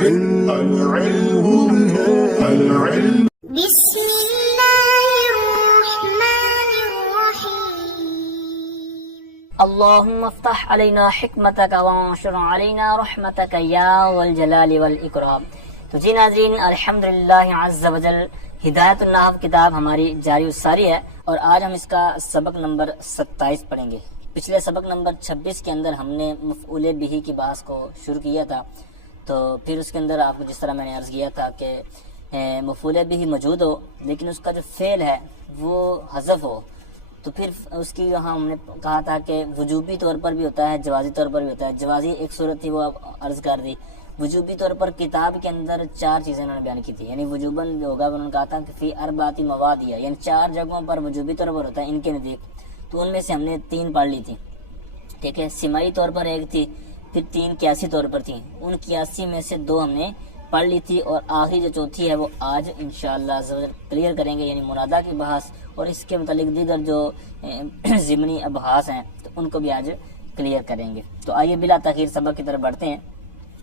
بسم الله الرحمن الرحيم اللهم افتح علينا حکمتک وانشر علينا رحمتک یا والجلال والاکرام۔ تو جی ناظرین، الحمدللہ عز وجل ہدایت النحو کتاب ہماری جاری الساری ہے، اور آج ہم اس کا سبق نمبر 27 پڑھیں گے۔ پچھلے سبق نمبر 26 کے اندر ہم نے مفعول بہ کی بحث کو شروع کیا تھا، تو پھر اس کے اندر آپ کو جس طرح میں نے عرض کیا تھا کہ مفعول بہ موجود ہو لیکن اس کا جو فعل ہے وہ حذف ہو، تو پھر اس کی یہاں ہم نے کہا تھا کہ وجوبی طور پر بھی ہوتا ہے، جوازی طور پر بھی ہوتا ہے۔ جوازی ایک صورت تھی، وہ عرض کر دی۔ وجوبی طور پر کتاب کے اندر 4 چیزیں انہوں نے بیان کی تھی، یعنی وجوباً جو ہوگا انہوں نے کہا تھا کہ فی اربعۃ مواضع، یعنی 4 جگہوں پر وجوبی طور پر ہوتا ہے ان کے نزدیک، تو ان میں سے ہم نے 3 پڑھ لی تھی، ٹھیک ہے۔ سماعی طور پر ایک تھی، پھر 3 قیاسی طور پر تھیں، ان قیاسی میں سے 2 ہم نے پڑھ لی تھی، اور آخری جو چوتھی ہے وہ آج انشاءاللہ کلیئر کریں گے، یعنی منادا کی بحث اور اس کے متعلق دیگر جو ضمنی ابحاث ہیں تو ان کو بھی آج کلیئر کریں گے۔ تو آئیے بلا تاخیر سبق کی طرف بڑھتے ہیں،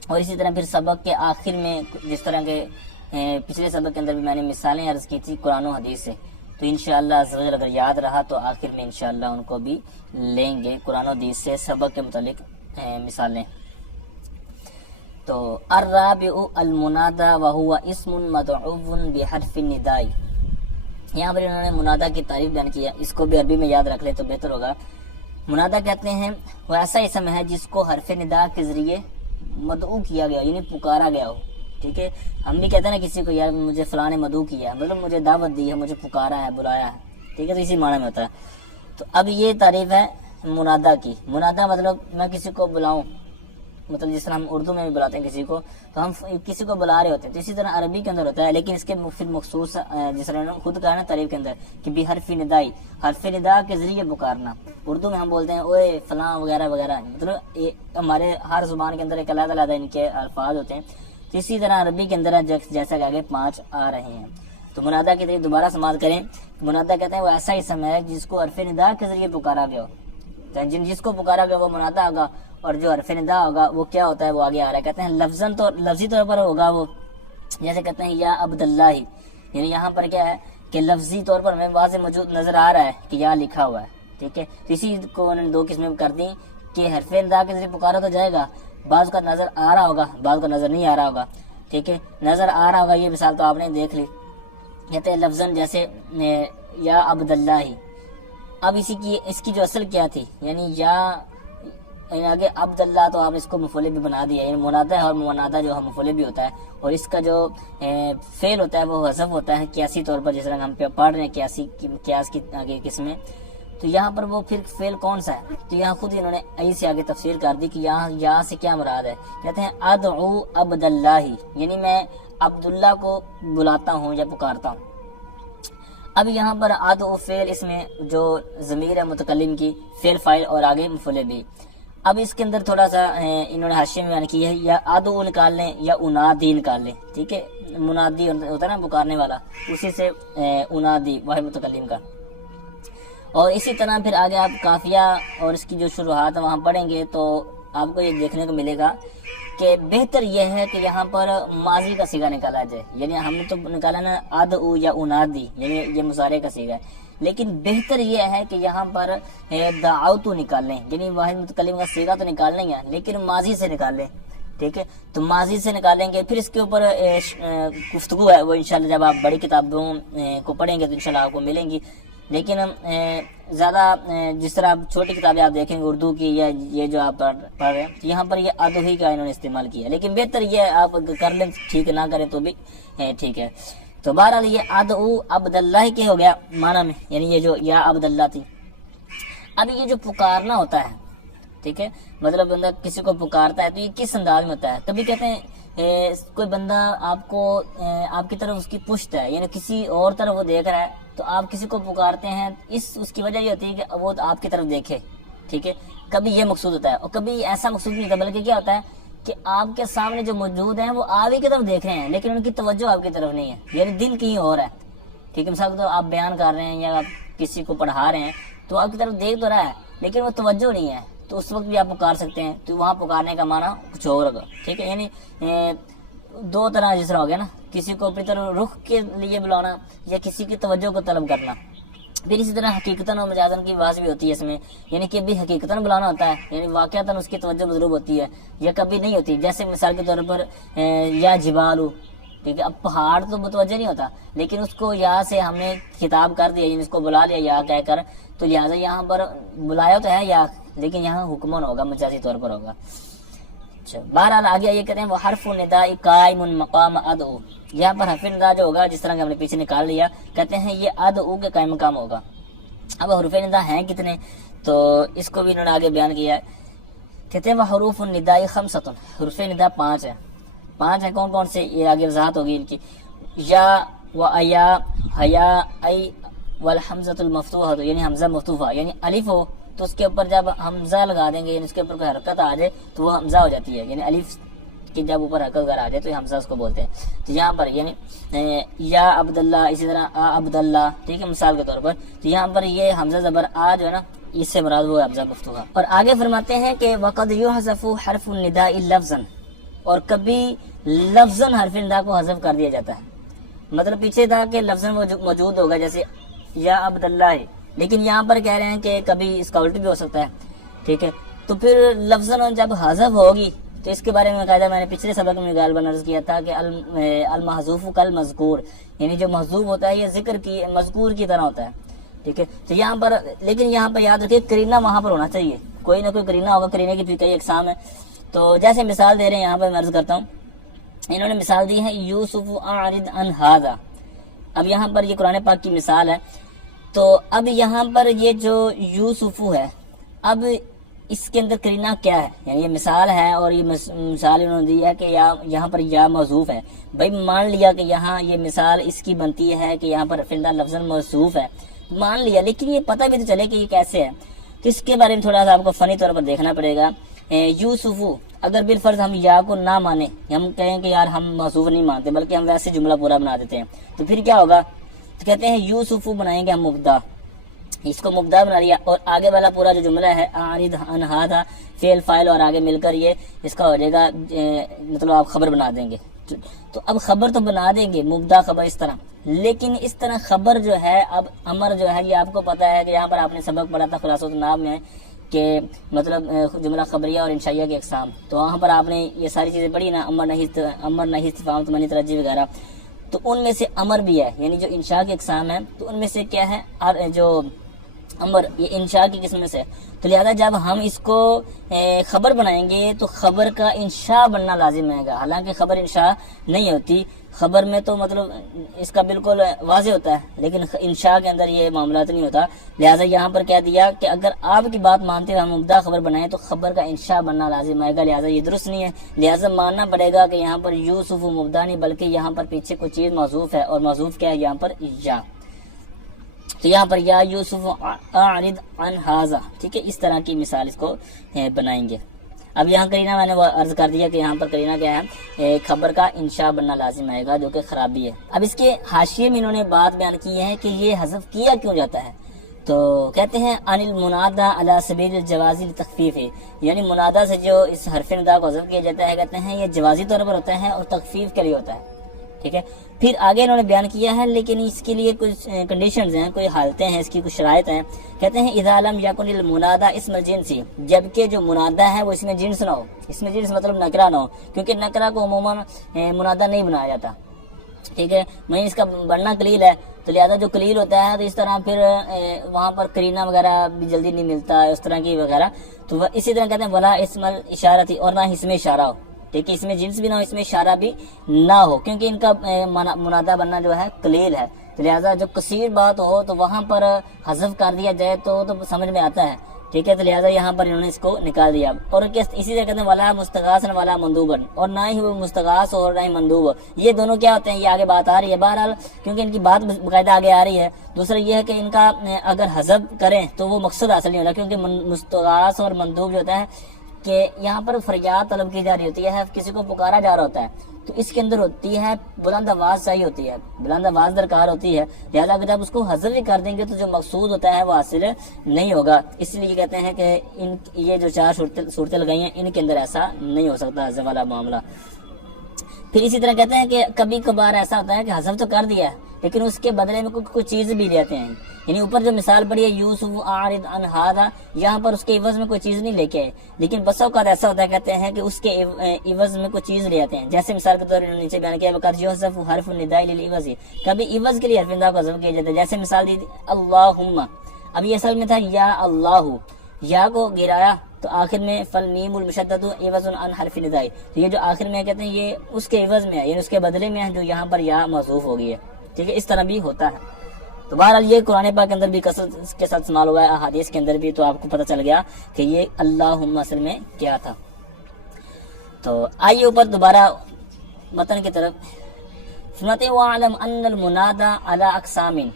اور اسی طرح پھر سبق کے آخر میں جس طرح کے پچھلے سبق کے اندر بھی میں نے مثالیں عرض کی تھی قرآن و حدیث سے، تو انشاءاللہ عزوجل اگر یاد رہا تو آخر میں انشاءاللہ ان کو بھی لیں گے، قرآن و حدیث سے سبق کے متعلق مثالیں۔ تو الرابع المنادا وهو اسم مدعو بحرف النداء، یہاں پر انہوں نے منادا کی تعریف بیان کی ہے، اس کو بھی عربی میں یاد رکھ لے تو بہتر ہوگا۔ منادا کہتے ہیں وہ ایسا اسم ہے جس کو حرف ندا کے ذریعے مدعو کیا گیا، یعنی پکارا گیا ہو، ٹھیک ہے۔ ہم بھی کہتے ہیں نا کسی کو، یار مجھے فلاں نے مدعو کیا ہے، مطلب مجھے دعوت دی ہے، مجھے پکارا ہے، بلایا ہے، ٹھیک ہے، تو اسی معنی میں ہوتا ہے۔ تو اب یہ تعریف ہے منادا کی۔ منادا مطلب میں کسی کو بلاؤں، مطلب جس طرح ہم اردو میں بھی بلاتے ہیں کسی کو، تو ہم کسی کو بلا رہے ہوتے ہیں، تو اسی طرح عربی کے اندر ہوتا ہے، لیکن اس کے پھر مخصوص جس طرح انہوں نے خود کہا نا تعریف کے اندر کہ بھی حرف ندائی، حرف ندا کے ذریعے پکارنا۔ اردو میں ہم بولتے ہیں اوے فلاں وغیرہ وغیرہ، مطلب ہمارے ہر زبان کے اندر ایک علیحدہ علیحدہ ان کے الفاظ ہوتے ہیں، تو اسی طرح عربی کے اندر جیسا کہ آگے 5 آ رہے ہیں۔ تو منادا کی طرف دوبارہ سماعت کریں۔ منادا کہتے ہیں وہ ایسا اسم ہے جس کو حرف ندا کے ذریعے پکارا گیا ہو، جس کو پکارا گیا وہ منادا ہوگا، اور جو حرف ندا ہوگا وہ کیا ہوتا ہے وہ آگے آ رہا ہے۔ کہتے ہیں لفظی طور پر ہوگا وہ، جیسے کہتے ہیں یا عبداللہ، یعنی یہاں پر کیا ہے کہ لفظی طور پر ہمیں واضح موجود نظر آ رہا ہے کہ یا لکھا ہوا ہے، ٹھیک ہے۔ تو اسی کو انہوں نے 2 قسمیں کر دی کہ حرف ندا کے ذریعے پکارا تو جائے گا، بعض کا نظر آ رہا ہوگا، بعض کا نظر نہیں آ رہا ہوگا، ٹھیک ہے۔ نظر آ رہا ہوگا یہ مثال تو آپ نے دیکھ لی، کہتے ہیں لفظاً جیسے یا عبداللہ۔ اب اس کی جو اصل کیا تھی، یعنی یا آگے عبداللہ، تو آپ اس کو مفعول بھی بنا دیا، یعنی منادا ہے، اور منادا جو ہے مفعول بھی ہوتا ہے، اور اس کا جو فعل ہوتا ہے وہ حذف ہوتا ہے قیاسی طور پر، جس طرح ہم پڑھ رہے ہیں قیاس کی آگے قسمیں۔ تو یہاں پر وہ پھر فعل کون سا ہے، تو یہاں خود انہوں نے ای سے آگے تفسیر کر دی کہ یہاں سے کیا مراد ہے۔ کہتے ہیں ادعو عبداللہ، یعنی میں عبداللہ کو بلاتا ہوں یا پکارتا ہوں۔ اب یہاں پر ادعو فعل، اس میں جو ضمیر ہے متکلم کی، فعل فاعل اور آگے مفعول بھی۔ اب اس کے اندر تھوڑا سا انہوں نے حاشیے میں بیان کی ہے، یا ادعو نکال لیں یا انادی نکال لیں، ٹھیک ہے۔ منادی ہوتا ہے نا پکارنے والا، اسی سے انادی واحد متکلم کا۔ اور اسی طرح پھر آگے آپ قافیہ اور اس کی جو شروحات وہاں پڑھیں گے تو آپ کو یہ دیکھنے کو ملے گا کہ بہتر یہ ہے کہ یہاں پر ماضی کا صیغہ نکالا جائے، یعنی ہم نے تو نکالا نا ادعو یا انادی، یعنی یہ مضارع کا صیغہ ہے، لیکن بہتر یہ ہے کہ یہاں پر دعوتو نکال لیں، یعنی واحد متکلم کا صیغہ تو نکال لیں گے لیکن ماضی سے نکال لیں، ٹھیک ہے۔ تو ماضی سے نکالیں گے، پھر اس کے اوپر گفتگو ہے وہ انشاءاللہ جب آپ بڑی کتابوں کو پڑھیں گے تو انشاءاللہ آپ کو ملیں گی، لیکن زیادہ جس طرح چھوٹی کتابیں آپ دیکھیں گے اردو کی یا یہ جو آپ پڑھ رہے ہیں، یہاں پر یہ ادعو ہی کا انہوں نے استعمال کیا، لیکن بہتر یہ آپ کر لیں، ٹھیک نہ کریں تو بھی ٹھیک ہے۔ تو بہرحال یہ ادعو عبداللہ کے ہو گیا معنی میں، یعنی یہ جو یا عبداللہ تھی۔ اب یہ جو پکارنا ہوتا ہے، ٹھیک ہے، مطلب بندہ کسی کو پکارتا ہے تو یہ کس انداز میں ہوتا ہے؟ کبھی کہتے ہیں کوئی بندہ آپ کی طرف اس کی پشت ہے، یعنی کسی اور طرف وہ دیکھ رہا ہے، تو آپ کسی کو پکارتے ہیں، اس کی وجہ یہ ہوتی ہے کہ وہ آپ کی طرف دیکھے، ٹھیک ہے۔ کبھی یہ مقصود ہوتا ہے، اور کبھی ایسا مقصود نہیں ہوتا، بلکہ کیا ہوتا ہے کہ آپ کے سامنے جو موجود ہیں وہ آپ ہی کی طرف دیکھ رہے ہیں لیکن ان کی توجہ آپ کی طرف نہیں ہے، یعنی دل کہیں اور ہے، ٹھیک ہے۔ مثال تو آپ بیان کر رہے ہیں یا آپ کسی کو پڑھا رہے ہیں تو آپ کی طرف دیکھ تو رہا ہے لیکن وہ توجہ نہیں ہے، تو اس وقت بھی آپ پکار سکتے ہیں، تو وہاں پکارنے کا معنی کچھ اور ہوگا، ٹھیک ہے۔ یعنی دو طرح جس طرح ہو گیا نا، کسی کو اپنی طرف رخ کے لیے بلانا یا کسی کی توجہ کو طلب کرنا. پھر اسی طرح حقیقتاً اور مجازن کی آواز بھی ہوتی ہے اس میں، یعنی کہ بھی حقیقتاً بلانا ہوتا ہے، یعنی واقعتاً اس کی توجہ مطلوب ہوتی ہے، یا کبھی نہیں ہوتی. جیسے مثال کے طور پر یا جبالو، ٹھیک ہے، اب پہاڑ تو متوجہ نہیں ہوتا، لیکن اس کو یا سے ہم نے خطاب کر دیا، یعنی اس کو بلا لیا یا کہہ کر، تو لہٰذا یہاں پر بلایا تو ہے یا، لیکن یہاں حکمن ہوگا، مجازی طور پر ہوگا. بہرحال آگے یہ کہتے ہیں وہ حرف النداء قائم مقام ادعو. یہاں پر حرف ندا جو ہوگا جس طرح کہ ہم نے پیچھے نکال لیا، کہتے ہیں یہ ادعو کے قائم مقام ہوگا. اب حروف ندا ہیں کتنے، تو اس کو بھی انہوں نے آگے بیان کیا ہے. کہتے ہیں وہ حروف النداء خمسۃ، حروف ندا 5 ہیں. 5 ہیں کون کون سے، یہ آگے وضاحت ہوگی ان کی. یا و ایا حیا ای والحمزۃ المفتوحہ، یعنی حمزہ مفتوحہ، یعنی الف ہو تو اس کے اوپر جب حمزہ لگا دیں گے، یعنی اس کے اوپر کوئی حرکت آ جائے تو وہ حمزہ ہو جاتی ہے، یعنی الف کی جب اوپر حرکت وغیرہ آ جائے تو یہ حمزہ اس کو بولتے ہیں. تو یہاں پر یعنی یا عبداللہ، اسی طرح عبداللہ، ٹھیک ہے، مثال کے طور پر. تو یہاں پر یہ حمزہ زبر آ جو ہے نا، اس سے مراد وہ حمزہ مفتوحہ. اور آگے فرماتے ہیں کہ وقد یحذف حرف النداء لفظا، اور کبھی لفظاً حرف ندا کو حذف کر دیا جاتا ہے. مطلب پیچھے تھا کہ لفظاً موجود ہوگا جیسے یا عبداللہ ہے، لیکن یہاں پر کہہ رہے ہیں کہ کبھی اس کا الٹ بھی ہو سکتا ہے، ٹھیک ہے. تو پھر لفظاً جب حذف ہوگی تو اس کے بارے میں قاعدہ میں نے پچھلے سبق میں غالباً عرض کیا تھا کہ المحذوف کالمذکور، یعنی جو محذوف ہوتا ہے یہ ذکر کی مذکور کی طرح ہوتا ہے، ٹھیک ہے. تو یہاں پر لیکن یہاں پر یاد رکھیے کرینہ وہاں پر ہونا چاہیے، کوئی نہ کوئی کرینہ ہوگا. کرینے کی بھی کئی اقسام ہے. تو جیسے مثال دے رہے ہیں یہاں پر میں عرض کرتا ہوں، انہوں نے مثال دی ہے یوسف اعرض عن ھذا. اب یہاں پر یہ قرآن پاک کی مثال ہے. تو اب یہاں پر یہ جو یوسف ہے، اب اس کے اندر کرینہ کیا ہے، یعنی یہ مثال ہے اور یہ مثال انہوں نے دی ہے کہ یہاں پر یا موصوف ہے. بھائی مان لیا کہ یہاں یہ مثال اس کی بنتی ہے کہ یہاں پر فعل لفظ موصوف ہے، مان لیا، لیکن یہ پتہ بھی تو چلے کہ یہ کیسے ہے. تو اس کے بارے میں تھوڑا سا آپ کو فنی طور پر دیکھنا پڑے گا. یوسف، اگر بالفرض ہم یا کو نہ مانیں، ہم کہیں کہ یار ہم موصوف نہیں مانتے بلکہ ہم ویسے جملہ پورا بنا دیتے ہیں، تو پھر کیا ہوگا؟ تو کہتے ہیں یوسف بنائیں گے ہم مبدا، اس کو مبدا بنا لیا، اور آگے والا پورا جو جملہ ہے اعرض عن ھذا، فعل فاعل اور آگے مل کر یہ اس کا ہو جائے گا، مطلب آپ خبر بنا دیں گے. تو اب خبر تو بنا دیں گے، مبدا خبر اس طرح، لیکن اس طرح خبر جو ہے، اب امر جو ہے، یہ آپ کو پتا ہے کہ یہاں پر آپ نے سبق پڑھا تھا خلاصۃ النحو میں کہ مطلب جملہ خبریہ اور انشائیہ کے اقسام. تو وہاں پر آپ نے یہ ساری چیزیں پڑھی نا، امر نہیں استفہام تمنی ترجیح وغیرہ. تو ان میں سے امر بھی ہے، یعنی جو انشاء کے اقسام ہیں، تو ان میں سے کیا ہے جو امر، یہ انشاء کی قسم میں سے. تو لہذا جب ہم اس کو خبر بنائیں گے تو خبر کا انشاء بننا لازم ہے گا، حالانکہ خبر انشاء نہیں ہوتی. خبر میں تو مطلب اس کا بالکل واضح ہوتا ہے، لیکن انشاء کے اندر یہ معاملات نہیں ہوتا. لہٰذا یہاں پر کہہ دیا کہ اگر آپ کی بات مانتے ہوئے ہم مبدا خبر بنائیں تو خبر کا انشاء بننا لازم آئے گا، لہٰذا یہ درست نہیں ہے. لہٰذا ماننا پڑے گا کہ یہاں پر یوسف مبدا نہیں بلکہ یہاں پر پیچھے کوئی چیز موصوف ہے، اور موصوف کیا ہے یہاں پر یا. تو یہاں پر یا یوسف اعرض عن ھذا، ٹھیک ہے، اس طرح کی مثال اس کو بنائیں گے. اب یہاں کرینہ میں نے عرض کر دیا کہ یہاں پر کرینہ کیا ہے، خبر کا انشاء بننا لازم آئے گا، جو کہ خرابی ہے. اب اس کے حاشیے میں انہوں نے بات بیان کی ہے کہ یہ حذف کیا کیوں جاتا ہے. تو کہتے ہیں عن المنادى على سبيل الجواز للتخفيف ہے، یعنی منادہ سے جو اس حرف ندا کو حذف کیا جاتا ہے، کہتے ہیں یہ جوازی طور پر ہوتا ہے اور تخفیف کے لیے ہوتا ہے، ٹھیک ہے. پھر آگے انہوں نے بیان کیا ہے لیکن اس کے لیے کچھ کنڈیشنز ہیں، کوئی حالتیں ہیں، اس کی کچھ شرائط ہیں. کہتے ہیں اذا لم يكن المنادى اسم الجنس، جبکہ جو منادہ ہے وہ اس میں جنس نہ ہو. اس میں جنس مطلب نکرہ نہ ہو، کیونکہ نکرہ کو عموماً منادہ نہیں بنایا جاتا، ٹھیک ہے. میں اس کا بننا قلیل ہے، تو لہذا جو قلیل ہوتا ہے تو اس طرح پھر وہاں پر کرینہ وغیرہ بھی جلدی نہیں ملتا ہے، اس طرح کی وغیرہ. تو اسی طرح کہتے ہیں ولا اسم الاشارتی، اور نہ اس میں اشارہ ہو، ٹھیک ہے، اس میں جنس بھی نہ ہو، اس میں اشارہ بھی نہ ہو، کیونکہ ان کا منادہ بننا جو ہے قلیل ہے. تو لہٰذا جو کثیر بات ہو تو وہاں پر حذف کر دیا جائے تو سمجھ میں آتا ہے، ٹھیک ہے. تو لہٰذا یہاں پر انہوں نے اس کو نکال دیا. اور اسی طرح کہتے ہیں ولا مستغاثن ولا مندوبن، اور نہ ہی وہ مستغاث اور نہ ہی مندوب. یہ دونوں کیا ہوتے ہیں، یہ آگے بات آ رہی ہے بہرحال، کیونکہ ان کی بات باقاعدہ آگے آ رہی ہے. دوسرا یہ ہے کہ ان کا اگر حذف کریں تو وہ مقصد حاصل نہیں ہوتا، کیونکہ مستغاث اور مندوب جو ہوتا ہے کہ یہاں پر فریاد طلب کی جا رہی ہوتی ہے، کسی کو پکارا جا رہا ہوتا ہے، تو اس کے اندر ہوتی ہے بلند آواز چاہیے ہوتی ہے، بلند آواز درکار ہوتی ہے. لہٰذا اگر جب اس کو حذف بھی کر دیں گے تو جو مقصود ہوتا ہے وہ حاصل نہیں ہوگا. اس لیے کہتے ہیں کہ یہ جو 4 صورتیں لگائی ہیں ان کے اندر ایسا نہیں ہو سکتا حذف والا معاملہ. پھر اسی طرح کہتے ہیں کہ کبھی کبھار ایسا ہوتا ہے کہ حذف تو کر دیا ہے لیکن اس کے بدلے میں کوئی چیز بھی لیتے ہیں. یعنی اوپر جو مثال پڑی ہے یوسف اعرض عن ھذا، یہاں پر اس کے عوض میں کوئی چیز نہیں لے کے آئے، لیکن بسا اوقات ایسا ہوتا ہے کہتے ہیں کہ اس کے عوض میں کوئی چیز لے آتے ہیں. جیسے مثال کے طور پر نیچے بیان کیا وقت یحذف حرف النداء للعوض، کبھی عوض کے لیے حرف ندا کو حذف کیا جاتا ہے. جیسے مثال دی اللہم، اب یہ اصل میں تھا یا اللہ، یا کو گرایا تو آخر میں فالمیم المشدد عوض عن حرف نداء، تو یہ جو آخر میں کہتے ہیں یہ اس کے عوض میں ہے، یعنی اس کے بدلے میں ہے جو یہاں پر یا محذوف ہو گئی ہے. ٹھیک ہے، اس طرح بھی ہوتا ہے. تو بہرحال یہ قرآن پاک کے اندر بھی کثرت کے ساتھ استعمال ہوا ہے، احادیث کے اندر بھی، تو آپ کو پتہ چل گیا کہ یہ اللہم اصل میں کیا تھا. تو آئیے اوپر دوبارہ متن کی طرف. فرماتے وَعْلَمْ أَنَّ الْمُنَادَى عَلَىٰ أَقْسَامٍ،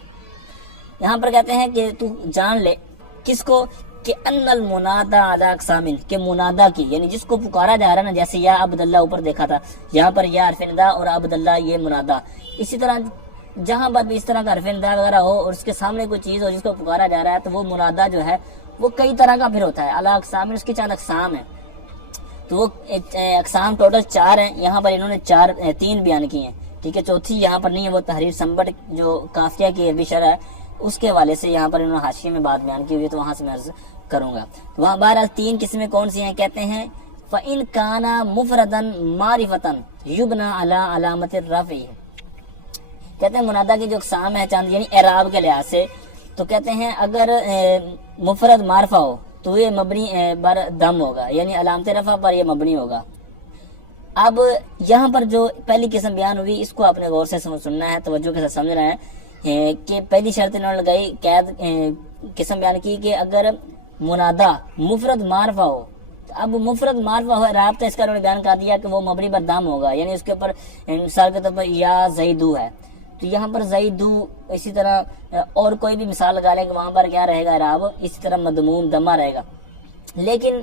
یہاں پر کہتے ہیں کہ تو جان لے کس کو، کہ ان المنادى علی اقسام، کہ منادا کی یعنی جس کو پکارا جا رہا ہے نا، جیسے یا عبداللہ اوپر دیکھا تھا، یہاں پر یا حرف ندا اور عبداللہ یہ منادا. اسی طرح جہاں پر بھی اس طرح کا حرف ندا وغیرہ ہو اور اس کے سامنے کوئی چیز ہو جس کو پکارا جا رہا ہے، تو وہ منادا جو ہے وہ کئی طرح کا پھر ہوتا ہے. علی اقسام، اس کی 4 اقسام ہیں. تو وہ اقسام ٹوٹل 4 ہیں، یہاں پر انہوں نے 3 بیان کی ہیں. ٹھیک ہے، چوتھی یہاں پر نہیں ہے، وہ تحریر سمبٹ جو قافیہ کی عربی شرح ہے اس کے حوالے سے یہاں پر انہوں نے حاشیے میں بات بیان کی ہوئی ہے، تو وہاں سے میں عرض کروں گا. وہاں بہرحال 3 قسمیں کون سی ہیں، کہتے ہیں فَإِنْ كَانَ مُفْرَدًا مَعْرِفَةً يُبْنَى عَلَى عَلَامَةِ الرَّفْعِ، کہتے ہیں منادا کی جو اقسام ہے چاند یعنی اعراب کے لحاظ سے، تو کہتے ہیں اگر مفرد معرفہ ہو تو یہ مبنی بر دم ہوگا، یعنی علامت رفع پر یہ مبنی ہوگا. اب یہاں پر جو پہلی قسم بیان ہوئی اس کو آپ نے غور سے سننا ہے، توجہ کے ساتھ سمجھ رہے ہیں کہ پہلی شرط انہوں نے لگائی قید قسم بیان کی کہ اگر منادا مفرد معرفہ ہو، اب مفرد معرفہ ہو رابطہ اس کا انہوں نے بیان کر دیا کہ وہ مبنی بر دم ہوگا، یعنی اس کے اوپر مثال کے طور پر یا زیدو ہے تو یہاں پر زیدو، اسی طرح اور کوئی بھی مثال لگا لیں کہ وہاں پر کیا رہے گا اعراب، اسی طرح مضموم دمہ رہے گا. لیکن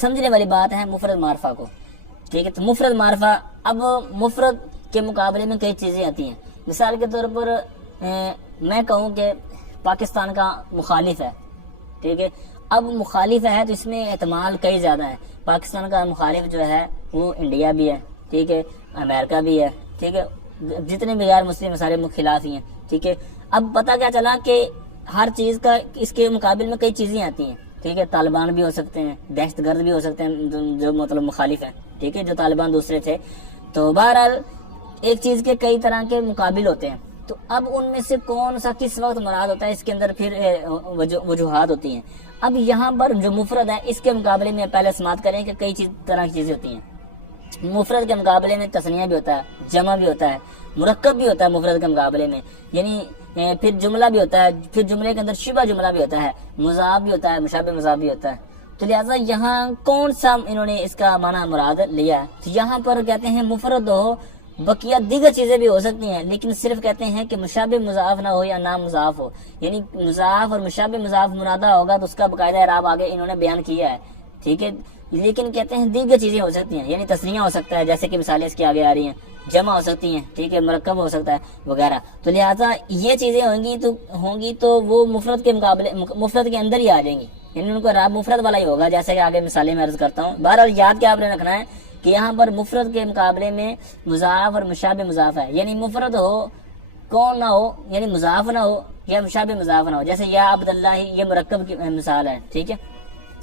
سمجھنے والی بات ہے مفرد معرفہ کو. ٹھیک ہے، تو مفرد معرفہ، اب مفرد کے مقابلے میں کئی چیزیں آتی ہیں. مثال کے طور پر میں کہوں کہ پاکستان کا مخالف ہے، ٹھیک ہے، اب مخالف ہے تو اس میں احتمال کئی زیادہ ہیں. پاکستان کا مخالف جو ہے وہ انڈیا بھی ہے، ٹھیک ہے، امریکہ بھی ہے، ٹھیک ہے، جتنے بھی غیر مسلم سارے خلاف ہی ہیں. ٹھیک ہے، اب پتہ کیا چلا کہ ہر چیز کا اس کے مقابل میں کئی چیزیں آتی ہیں. ٹھیک ہے، طالبان بھی ہو سکتے ہیں، دہشت گرد بھی ہو سکتے ہیں جو مطلب مخالف ہیں، ٹھیک ہے، جو طالبان دوسرے تھے. تو بہرحال ایک چیز کے کئی طرح کے مقابل ہوتے ہیں. تو اب ان میں سے کون سا کس وقت مراد ہوتا ہے، اس کے اندر پھر وجوہات ہوتی ہیں. اب یہاں پر جو مفرد ہے اس کے مقابلے میں پہلے سماعت کریں کہ کئی طرح کی چیزیں ہوتی ہیں. مفرد کے مقابلے میں تثنیہ بھی ہوتا ہے، جمع بھی ہوتا ہے، مرکب بھی ہوتا ہے مفرد کے مقابلے میں، یعنی پھر جملہ بھی ہوتا ہے، پھر جملے کے اندر شبہ جملہ بھی ہوتا ہے، مضاف بھی ہوتا ہے، مشابہ مضاف بھی ہوتا ہے. تو لہٰذا یہاں کون سا انہوں نے اس کا معنی مراد لیا ہے، تو یہاں پر کہتے ہیں مفرد ہو، بقیہ دیگر چیزیں بھی ہو سکتی ہیں، لیکن صرف کہتے ہیں کہ مشابہ مضاف نہ ہو یا نام مضاف ہو، یعنی مضاف اور مشابہ مضاف منادہ ہوگا تو اس کا باقاعدہ اعراب آگے انہوں نے بیان کیا ہے. ٹھیک ہے، لیکن کہتے ہیں دیگر چیزیں ہو سکتی ہیں، یعنی تثنیہ ہو سکتا ہے جیسے کہ مثالیں اس کے آگے آ رہی ہیں، جمع ہو سکتی ہیں، ٹھیک ہے، مرکب ہو سکتا ہے وغیرہ. تو لہٰذا یہ چیزیں ہوں گی تو وہ مفرد کے مقابلے مفرد کے اندر ہی آ جائیں گی، یعنی ان کو اعراب مفرد والا ہی ہوگا، جیسے کہ آگے مثالیں میں عرض کرتا ہوں. بہرحال یاد کیا آپ نے رکھنا ہے کہ یہاں پر مفرد کے مقابلے میں مضاف اور مشابہ مضاف ہے، یعنی مفرد ہو کون نہ ہو، یعنی مضاف نہ ہو یا مشابہ مضاف نہ ہو. جیسے یا عبداللہ، یہ مرکب کی مثال ہے، ٹھیک ہے،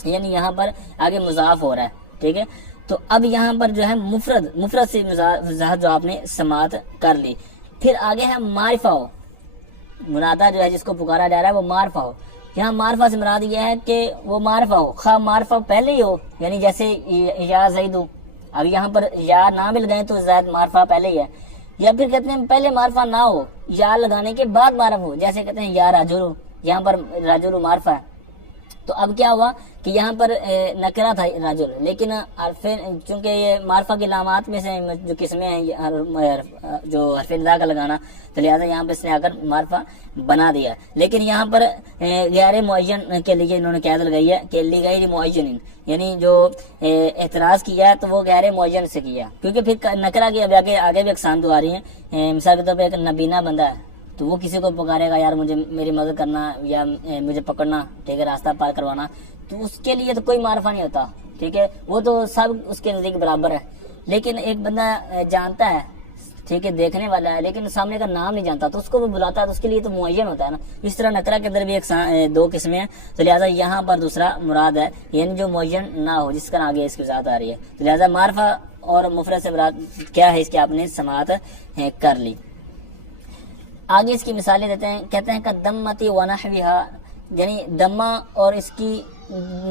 یعنی یہاں پر آگے مضاف ہو رہا ہے. ٹھیک ہے، تو اب یہاں پر جو ہے مفرد سے وضاحت جو آپ نے سماعت کر لی. پھر آگے ہے معرفہ ہو، منادہ جو ہے جس کو پکارا جا رہا ہے وہ معرفہ ہو. یہاں معرفہ سے مراد یہ ہے کہ وہ معرفہ ہو، خواہ معرفہ پہلے ہی ہو، یعنی جیسے یا زیدو، اب یہاں پر یا نہ مل گئے تو زید معرفہ پہلے ہی ہے. یا پھر کہتے ہیں پہلے معرفہ نہ ہو، یا لگانے کے بعد معرف ہو، جیسے کہتے ہیں یا راجلو، یہاں پر راجلو معرفہ ہے. تو اب کیا ہوا کہ یہاں پر نکرہ تھا راجل، لیکن چونکہ یہ معرفہ کی علامات میں سے جو قسمیں ہیں جو حرف ندا کا لگانا، تو لہٰذا یہاں پہ اس نے آ کر معرفہ بنا دیا. لیکن یہاں پر غیر معین کے لیے انہوں نے قید لگائی ہے کہ غیر معین، یعنی جو اعتراض کیا ہے تو وہ غیر معین سے کیا، کیونکہ پھر نکرہ کی اب آگے بھی اقسام تو آ رہی ہیں. مثال کے طور پہ ایک نبینہ بندہ ہے تو وہ کسی کو پکارے گا یار مجھے میری مدد کرنا یا مجھے پکڑنا، ٹھیک ہے، راستہ پار کروانا، تو اس کے لیے تو کوئی معرفہ نہیں ہوتا. ٹھیک ہے، وہ تو سب اس کے نزدیک برابر ہے. لیکن ایک بندہ جانتا ہے، ٹھیک ہے، دیکھنے والا ہے، لیکن سامنے کا نام نہیں جانتا تو اس کو وہ بلاتا ہے، تو اس کے لیے تو معین ہوتا ہے نا۔ اس طرح نکرہ کے اندر بھی دو قسمیں ہیں، تو لہٰذا یہاں پر دوسرا مراد ہے، یعنی جو معین نہ ہو، جس کا آگے اس کی وضاحت آ رہی ہے، تو لہٰذا معرفہ اور مفرد سے مراد کیا ہے، اس کی آپ نے سماعت کر لی۔ آگے اس کی مثالیں دیتے ہیں، کہتے ہیں کہ دمتی ونحوها، یعنی دمہ اور اس کی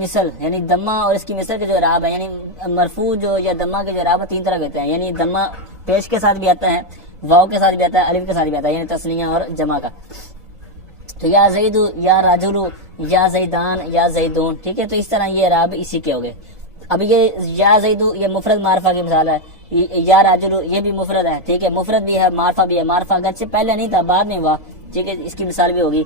مثل، یعنی دمہ اور اس کی مثل کے جو اعراب ہے، یعنی مرفوع جو یا دمہ کے جو اعراب تین طرح کے ہوتے ہیں، یعنی دمہ پیش کے ساتھ بھی آتا ہے، واو کے ساتھ بھی آتا ہے، الف کے ساتھ بھی آتا ہے، یعنی تثنیہ اور جمع کا۔ تو یا زید یا راجل یا زیدان یا زیدون، ٹھیک ہے، تو اس طرح یہ اعراب اسی کے ہو گئے۔ اب یہ یا زید یہ مفرد معرفہ کی مثال ہے، یا راجل یہ بھی مفرد ہے، ٹھیک ہے، مفرد بھی ہے، معرفہ بھی ہے، معرفہ اگرچہ پہلے نہیں تھا بعد میں ہوا، ٹھیک ہے، اس کی مثال بھی ہوگی۔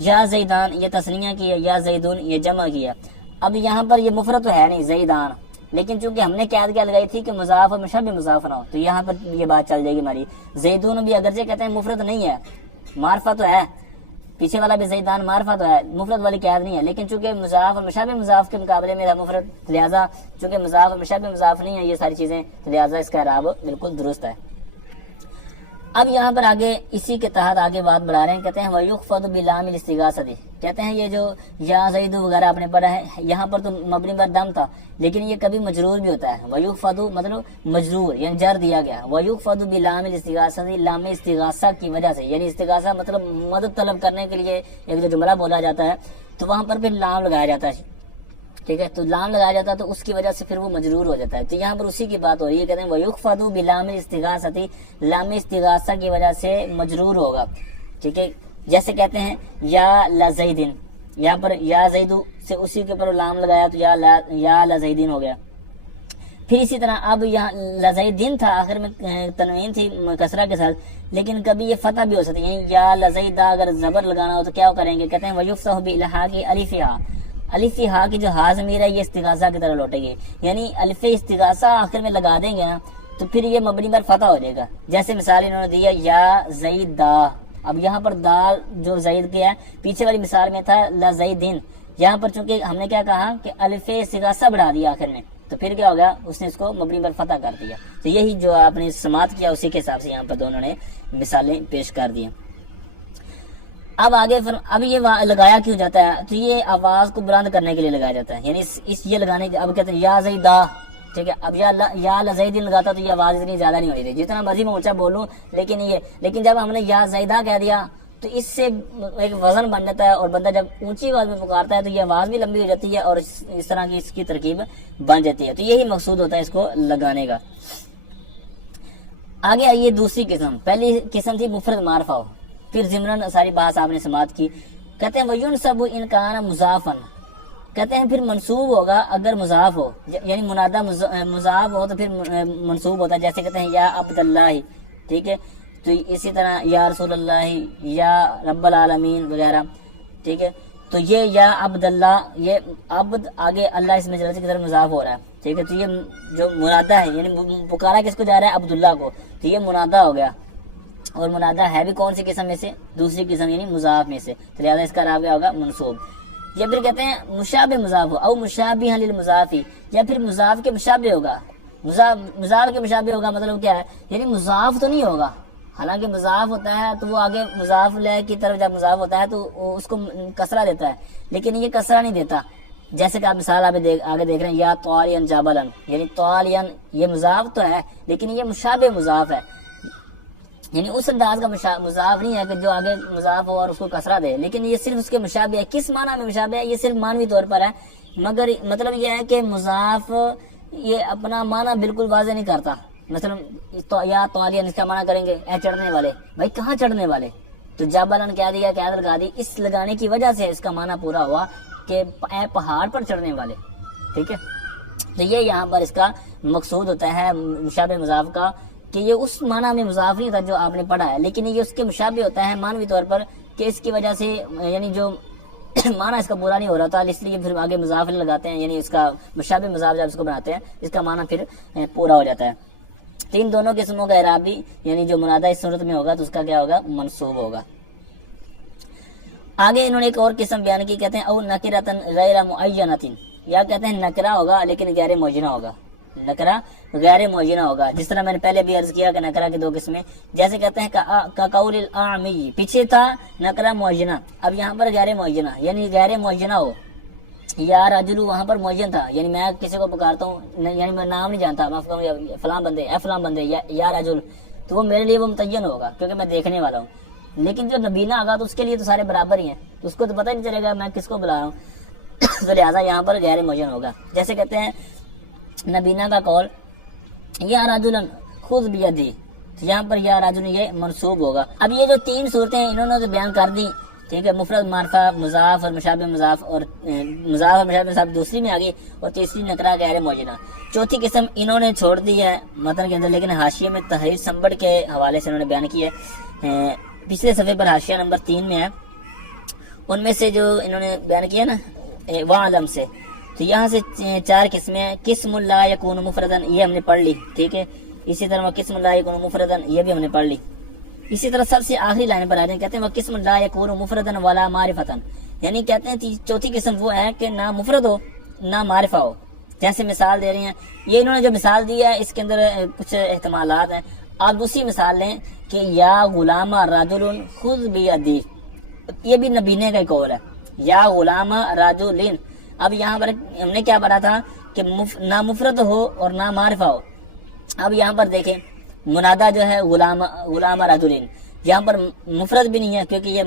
یا زیدان یہ تثنیہ کی ہے، یا زیدون یہ جمع کی ہے۔ اب یہاں پر یہ مفرد تو ہے نہیں زیدان، لیکن چونکہ ہم نے قید کیا لگائی تھی کہ مضاف اور مشابہ مضاف نہ ہو، تو یہاں پر یہ بات چل جائے گی ہماری۔ زیدون بھی اگرچہ کہتے ہیں مفرد نہیں ہے، معرفہ تو ہے، پیچھے والا بھی زیدان معرفہ تو ہے، مفرد والی قید نہیں ہے، لیکن چونکہ مضاف اور مشابہ مضاف کے مقابلے میں مفرد، لہٰذا چونکہ مضاف اور مشابہ مضاف نہیں ہے یہ ساری چیزیں، تو لہٰذا اس کا اعراب بالکل درست ہے۔ اب یہاں پر آگے اسی کے تحت آگے بات بڑھا رہے ہیں، کہتے ہیں وَيُخْفَضُ بِلَامِ الِاسْتِغَاثَةِ، کہتے ہیں یہ جو یا زید وغیرہ آپ نے پڑھا ہے، یہاں پر تو مبنی پر دم تھا، لیکن یہ کبھی مجرور بھی ہوتا ہے۔ وَيُخْفَضُ مطلب مجرور، یعنی جر دیا گیا۔ وَيُخْفَضُ بِلَامِ الِاسْتِغَاثَةِ، لام استغاثہ کی وجہ سے، یعنی استغاثہ مطلب مدد طلب کرنے کے لیے ایک جو جملہ بولا جاتا ہے تو وہاں پر پھر لام لگایا جاتا ہے، ٹھیک ہے، تو لام لگایا جاتا ہے تو اس کی وجہ سے پھر وہ مجرور ہو جاتا ہے، تو یہاں پر اسی کی بات ہو رہی ہے، کہتے ہیں وَيُخْفَضُ بِلَامِ الِاسْتِغَاثَةِ، لام استغاثہ کی وجہ سے مجرور ہوگا، ٹھیک ہے، جیسے کہتے ہیں یا لزیدن، یہاں پر یا زیدو سے اسی کے اوپر لام لگایا تو یا لزیدن ہو گیا۔ پھر اسی طرح اب یہاں لزیدن تھا، آخر میں تنوین تھی کسرہ کے ساتھ، لیکن کبھی یہ فتح بھی ہو سکتی ہے، یا لزیدہ اگر زبر لگانا ہو تو کیا کریں گے، کہتے ہیں وَيُفْصَحُ بِإِلْحَاقِ أَلِفِهَا، الف ہا کی جو ہا ضمیر ہے یہ استغاثہ کی طرح لوٹے گی، یعنی الف استغاثہ آخر میں لگا دیں گے نا تو پھر یہ مبنی پر فتح ہو جائے گا۔ جیسے مثال انہوں نے دیا یا زید دا، اب یہاں پر دال جو زید کیا ہے، پیچھے والی مثال میں تھا لزیدن، یہاں پر چونکہ ہم نے کیا کہا کہ الف استغاثہ بڑھا دیا آخر میں، تو پھر کیا ہوگا، اس نے اس کو مبنی پر فتح کر دیا۔ تو یہی جو آپ نے سماعت کیا اسی کے حساب سے یہاں پر دونوں نے مثالیں پیش کر دی۔ اب آگے اب یہ لگایا کیوں جاتا ہے، تو یہ آواز کو بلند کرنے کے لیے لگایا جاتا ہے، یعنی اس یہ لگانے کے، اب کہتے ہیں یا زیدہ، ٹھیک ہے، اب یا لزیدن لگاتا تو یہ آواز اتنی زیادہ نہیں ہو رہی تھی، جتنا مرضی میں اونچا بولوں، لیکن جب ہم نے یا زیدہ کہہ دیا تو اس سے ایک وزن بن جاتا ہے، اور بندہ جب اونچی آواز میں پکارتا ہے تو یہ آواز بھی لمبی ہو جاتی ہے اور اس طرح کی اس کی ترکیب بن جاتی ہے، تو یہی مقصود ہوتا ہے اس کو لگانے کا۔ آگے آئیے دوسری قسم، پہلی قسم تھی مفرد معرفہ ہو، پھر ضمناً ساری بات آپ نے سماعت کی، کہتے ہیں وَيُنْصَبُ إِنْ كَانَ مُضَافًا، کہتے ہیں پھر منصوب ہوگا اگر مضاف ہو، یعنی منادہ مضاف ہو تو پھر منصوب ہوتا ہے، جیسے کہتے ہیں یا عبداللہ، ٹھیک ہے، تو اسی طرح یا رسول اللہ، یا رب العالمین وغیرہ، ٹھیک ہے، تو یہ یا عبداللہ، یہ عبد آگے اللہ اس مجرد کی طرف مضاف ہو رہا ہے، ٹھیک ہے، تو یہ جو منادہ ہے، یعنی پکارا کس کو جا رہا ہے، عبداللہ کو، تو یہ منادہ ہو گیا، اور منادہ ہے بھی کون سی قسم میں سے، دوسری قسم یعنی مضاف میں سے، تو لہٰذا اس کا اعراب کیا ہوگا، منصوب۔ یا پھر کہتے ہیں مشابہ مضاف ہو، او مشابہ للمضاف، یا پھر مضاف کے مشابہ ہوگا، مضاف کے مشابہ ہوگا مطلب کیا ہے، یعنی مضاف تو نہیں ہوگا، حالانکہ مضاف ہوتا ہے تو وہ آگے مضاف لے کی طرف جب مضاف ہوتا ہے تو اس کو کسرہ دیتا ہے، لیکن یہ کسرہ نہیں دیتا، جیسے کہ آپ مثال آگے دیکھ رہے ہیں یا طالین جابلن، یعنی طالین یہ مضاف تو ہے لیکن یہ مشابہ مضاف ہے، یعنی اس انداز کا مضاف نہیں ہے کہ جو آگے مضاف ہو اور اس کو کسرہ دے، لیکن یہ صرف اس کے مشابہ ہے۔ کس معنی میں مشابہ ہے، یہ صرف معنوی طور پر ہے، مگر مطلب یہ ہے کہ مضاف یہ اپنا معنی بالکل واضح نہیں کرتا، مثلا یا طالین اس کا معنی کریں گے اے چڑھنے والے، بھائی کہاں چڑھنے والے، تو جابلن کہہ دیا، قید لگا دی، اس لگانے کی وجہ سے اس کا معنی پورا ہوا کہ اے پہاڑ پر چڑھنے والے، ٹھیک ہے، تو یہ یہاں پر اس کا مقصود ہوتا ہے مشابہ مضاف کا، کہ یہ اس معنی میں مضاف نہیں تھا جو آپ نے پڑھا ہے، لیکن یہ اس کے مشابہ ہوتا ہے معنوی طور پر، کہ اس کی وجہ سے یعنی جو معنی اس کا پورا نہیں ہو رہا تھا، اس لیے پھر آگے مضاف لگاتے ہیں، یعنی اس کا مشابہ مضاف جب اس کو بناتے ہیں اس کا معنی پھر پورا ہو جاتا ہے۔ تو ان دونوں قسموں کا اعراب بھی یعنی جو منادہ اس صورت میں ہوگا تو اس کا کیا ہوگا، منصوب ہوگا۔ آگے انہوں نے ایک اور قسم بیان کی، کہتے ہیں او نکرۃ غیر معینۃ، یا کہتے ہیں نکرہ ہوگا لیکن غیر معینہ ہوگا، نکرا غیر معینہ ہوگا. جس طرح میں نے پہلے بھی عرض کیا کہ نکرا کی دو قسمیں, جیسے کہتے ہیں کا قول الاعمی, پیچھے تھا نکرا معینہ, اب یہاں پر غیر معینہ, یعنی غیر معینہ ہو. یا رجلو وہاں پر معین تھا, یعنی میں کسی کو پکارتا ہوں, یعنی میں نام نہیں جانتا, میں فلاں بندے اے فلاں بندے یا رجل, تو وہ میرے لیے وہ متعین ہوگا کیونکہ میں دیکھنے والا ہوں. لیکن جو نبینہ آگا تو اس کے لیے تو سارے برابر ہی ہیں, تو اس کو تو پتہ نہیں چلے گا میں کس کو بلا رہا ہوں. تو لہٰذا یہاں پر غیر معین ہوگا. جیسے کہتے ہیں نبینہ کا قول یا رجلن خذ بیدی, یہاں پر یا رجل یہ منصوب ہوگا. اب یہ جو تین صورتیں انہوں نے بیان کر دی, ٹھیک ہے, مفرد معرفہ مضاف اور مشابہ مضاف, اور مضاف اور مشابہ مضاف دوسری میں آ گئی, اور تیسری نکرا غیر معینہ. چوتھی قسم انہوں نے چھوڑ دی ہے متن کے اندر, لیکن حاشیے میں تحریر سنبڑ کے حوالے سے انہوں نے بیان کی ہے. پچھلے صفحے پر حاشیہ نمبر 3 میں ہے, ان میں سے جو انہوں نے بیان کیا نا وعلم سے, تو یہاں سے 4 قسمیں ہیں. قسم لا یکون مفردن, یہ ہم نے پڑھ لی, ٹھیک ہے. اسی طرح قسم لا یکون مفردن, یہ بھی ہم نے پڑھ لی. اسی طرح سب سے آخری لائن پر آ رہے ہیں, کہتے ہیں قسم لا یکون مفردن ولا معرفتن, یعنی کہتے ہیں چوتھی قسم وہ ہے کہ نہ مفرد ہو نہ معرفہ ہو. جیسے مثال دے رہے ہیں, یہ انہوں نے جو مثال دی ہے اس کے اندر کچھ احتمالات ہیں. آپ دوسری مثال لیں کہ یا غلام رجل خذ بیدی, یہ بھی نبینے کا قول ہے, یا غلام رجل. اب یہاں پر ہم نے کیا پڑھا تھا کہ نہ مفرد ہو اور نہ معرفہ ہو. اب یہاں پر دیکھیں منادہ جو ہے غلام رجلین, یہاں پر مفرد بھی نہیں ہے کیونکہ یہ